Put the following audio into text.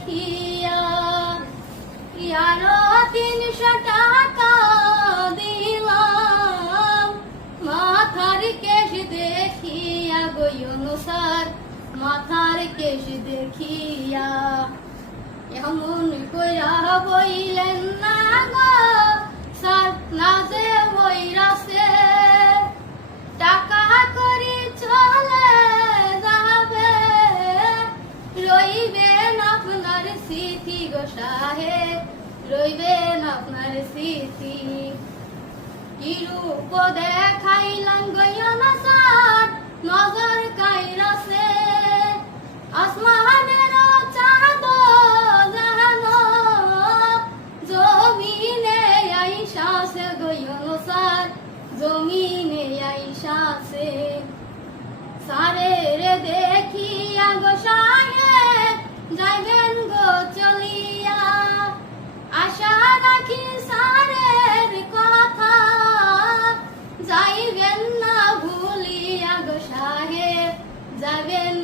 দেখিয়া আরো 300 টাকা দিলাম মাথার কেশ দেখিয়া গয়নো স্যার মাথার কেশ দেখিয়া এমন কইরা বইলেন না গো স্যার না যে বইরাছে টাকা করি চলে যাবে রইবেন আপনার স্মৃতি গো সাহেব রইবেন আপনার স্মৃতি কি রূপ দেখাইলাম গয়না স্যার নজর কাইরাছে আসমানের চাঁদ জানো জমিনে আইসাছে গয়না স্যার জমিনে আইসাছে সারে রে দেখিয়া গো সাহেব যাইবেন গো চলিয়া আশা রাখি সারের কথা যাইবেন না ভুলিয়া গো সাহেব যাবেন